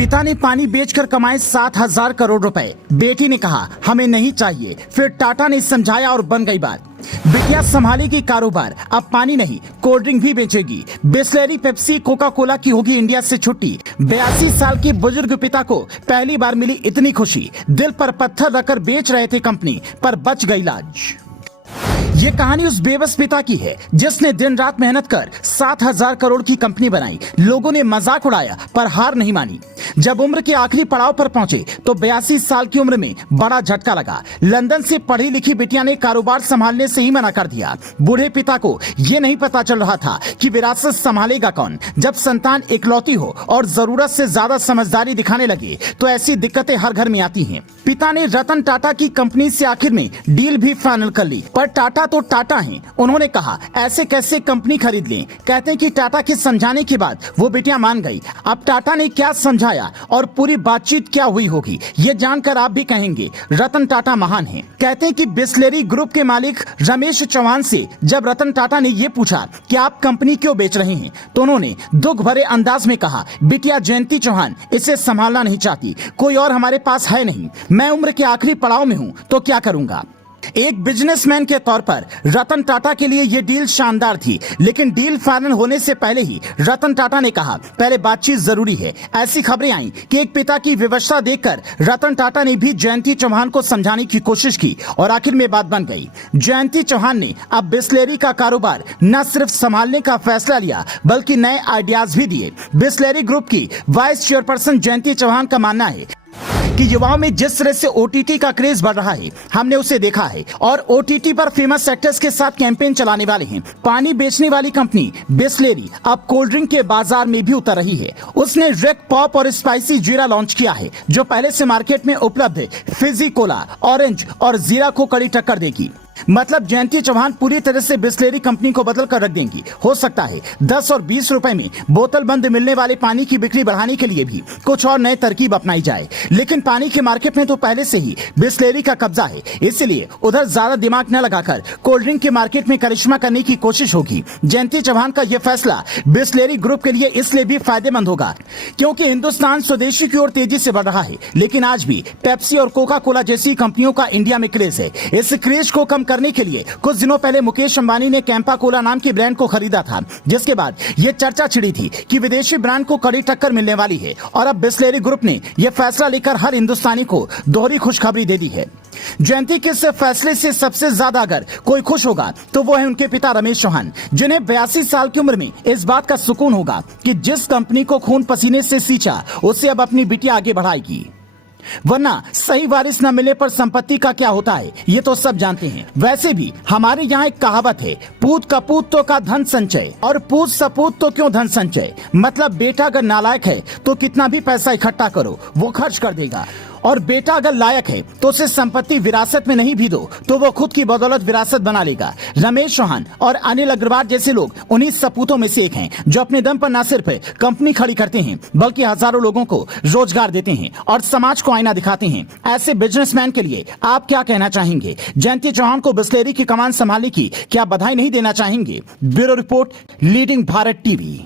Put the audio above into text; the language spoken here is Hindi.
पिता ने पानी बेचकर कमाए 7,000 करोड़ रुपए। बेटी ने कहा हमें नहीं चाहिए, फिर टाटा ने समझाया और बन गई बात। बिटिया संभालेगी कारोबार, अब पानी नहीं कोल्ड ड्रिंक भी बेचेगी। बिसलेरी, पेप्सी, कोका कोला की होगी इंडिया से छुट्टी। 82 साल के बुजुर्ग पिता को पहली बार मिली इतनी खुशी। दिल पर पत्थर रखकर बेच रहे थे कंपनी, पर बच गई लाज। ये कहानी उस बेबस पिता की है जिसने दिन रात मेहनत कर 7,000 करोड़ की कंपनी बनाई। लोगों ने मजाक उड़ाया पर हार नहीं मानी। जब उम्र के आखिरी पड़ाव पर पहुंचे तो 82 साल की उम्र में बड़ा झटका लगा। लंदन से पढ़ी लिखी बिटिया ने कारोबार संभालने से ही मना कर दिया। बूढ़े पिता को ये नहीं पता चल रहा था कि विरासत संभालेगा कौन। जब संतान इकलौती हो और जरूरत से ज्यादा समझदारी दिखाने लगे तो ऐसी दिक्कतें हर घर में आती हैं। पिता ने रतन टाटा की कंपनी से आखिर में डील भी फाइनल कर ली, पर टाटा तो टाटा हैं। उन्होंने कहा ऐसे कैसे कंपनी खरीद लें। कहते हैं कि टाटा के समझाने के बाद वो बिटिया मान गई। अब टाटा ने क्या समझाया और पूरी बातचीत क्या हुई होगी, ये जानकर आप भी कहेंगे रतन टाटा महान हैं। कहते हैं कि बिसलेरी ग्रुप के मालिक रमेश चौहान से जब रतन टाटा ने ये पूछा कि आप कंपनी क्यों बेच रहे हैं, तो उन्होंने दुख भरे अंदाज में कहा बिटिया जयंती चौहान इसे संभालना नहीं चाहती, कोई और हमारे पास है नहीं। मैं उम्र के आखिरी पड़ाव में हूं तो क्या करूंगा। एक बिजनेसमैन के तौर पर रतन टाटा के लिए यह डील शानदार थी, लेकिन डील फाइनल होने से पहले ही रतन टाटा ने कहा पहले बातचीत जरूरी है। ऐसी खबरें आई कि एक पिता की विवशता देखकर रतन टाटा ने भी जयंती चौहान को समझाने की कोशिश की और आखिर में बात बन गई। जयंती चौहान ने अब बिसलेरी का कारोबार न सिर्फ संभालने का फैसला लिया बल्कि नए आइडियाज भी दिए। बिसलेरी ग्रुप की वाइस चेयरपर्सन जयंती चौहान का मानना है कि युवाओं में जिस तरह से ओटीटी का क्रेज बढ़ रहा है हमने उसे देखा है और ओटीटी पर फेमस एक्टर्स के साथ कैंपेन चलाने वाले हैं। पानी बेचने वाली कंपनी बिसलेरी अब कोल्ड ड्रिंक के बाजार में भी उतर रही है। उसने रेड पॉप और स्पाइसी जीरा लॉन्च किया है जो पहले से मार्केट में उपलब्ध है। फिजी कोला, ऑरेंज और जीरा को कड़ी टक्कर देगी। मतलब जयंती चौहान पूरी तरह से बिसलेरी कंपनी को बदल कर रख देंगी। हो सकता है 10 और 20 रुपए में बोतल बंद मिलने वाले पानी की बिक्री बढ़ाने के लिए भी कुछ और नए तरकीब अपनाई जाए, लेकिन पानी के मार्केट में तो पहले से ही बिसलेरी का कब्जा है, इसलिए उधर ज्यादा दिमाग न लगाकर कोल्ड ड्रिंक के मार्केट में करिश्मा करने की कोशिश होगी। जयंती चौहान का यह फैसला बिसलेरी ग्रुप के लिए इसलिए भी फायदेमंद होगा क्योंकि हिंदुस्तान स्वदेशी की ओर तेजी से बढ़ रहा है, लेकिन आज भी पेप्सी और कोका कोला जैसी कंपनियों का इंडिया में क्रेज है। इस क्रेज को कम करने के लिए कुछ दिनों पहले मुकेश अंबानी ने कैंपा कोला नाम के ब्रांड को खरीदा था, जिसके बाद यह चर्चा छिड़ी थी कि विदेशी ब्रांड को कड़ी टक्कर मिलने वाली है और अब बिसलेरी ग्रुप ने यह फैसला लेकर हर हिंदुस्तानी को दोहरी खुशखबरी दे दी है। जयंती के इस फैसले से सबसे ज्यादा अगर कोई खुश होगा तो वो है उनके पिता रमेश चौहान, जिन्हें 82 साल की उम्र में इस बात का सुकून होगा कि जिस कंपनी को खून पसीने से सींचा उसे अब अपनी बिटिया आगे बढ़ाएगी। वरना सही वारिस न मिलने पर संपत्ति का क्या होता है ये तो सब जानते हैं। वैसे भी हमारे यहाँ एक कहावत है, पूत कपूत तो का धन संचय और पूत सपूत तो क्यों धन संचय। मतलब बेटा अगर नालायक है तो कितना भी पैसा इकट्ठा करो वो खर्च कर देगा, और बेटा अगर लायक है तो उसे संपत्ति विरासत में नहीं भी दो तो वो खुद की बदौलत विरासत बना लेगा। रमेश चौहान और अनिल अग्रवाल जैसे लोग उन्हीं सपूतों में से एक हैं जो अपने दम पर न सिर्फ कंपनी खड़ी करते हैं बल्कि हजारों लोगों को रोजगार देते हैं और समाज को आईना दिखाते हैं। ऐसे बिजनेसमैन के लिए आप क्या कहना चाहेंगे? जयंती चौहान को बिसलेरी की कमान संभालने की क्या बधाई नहीं देना चाहेंगे? Bureau report, leading Bharat TV.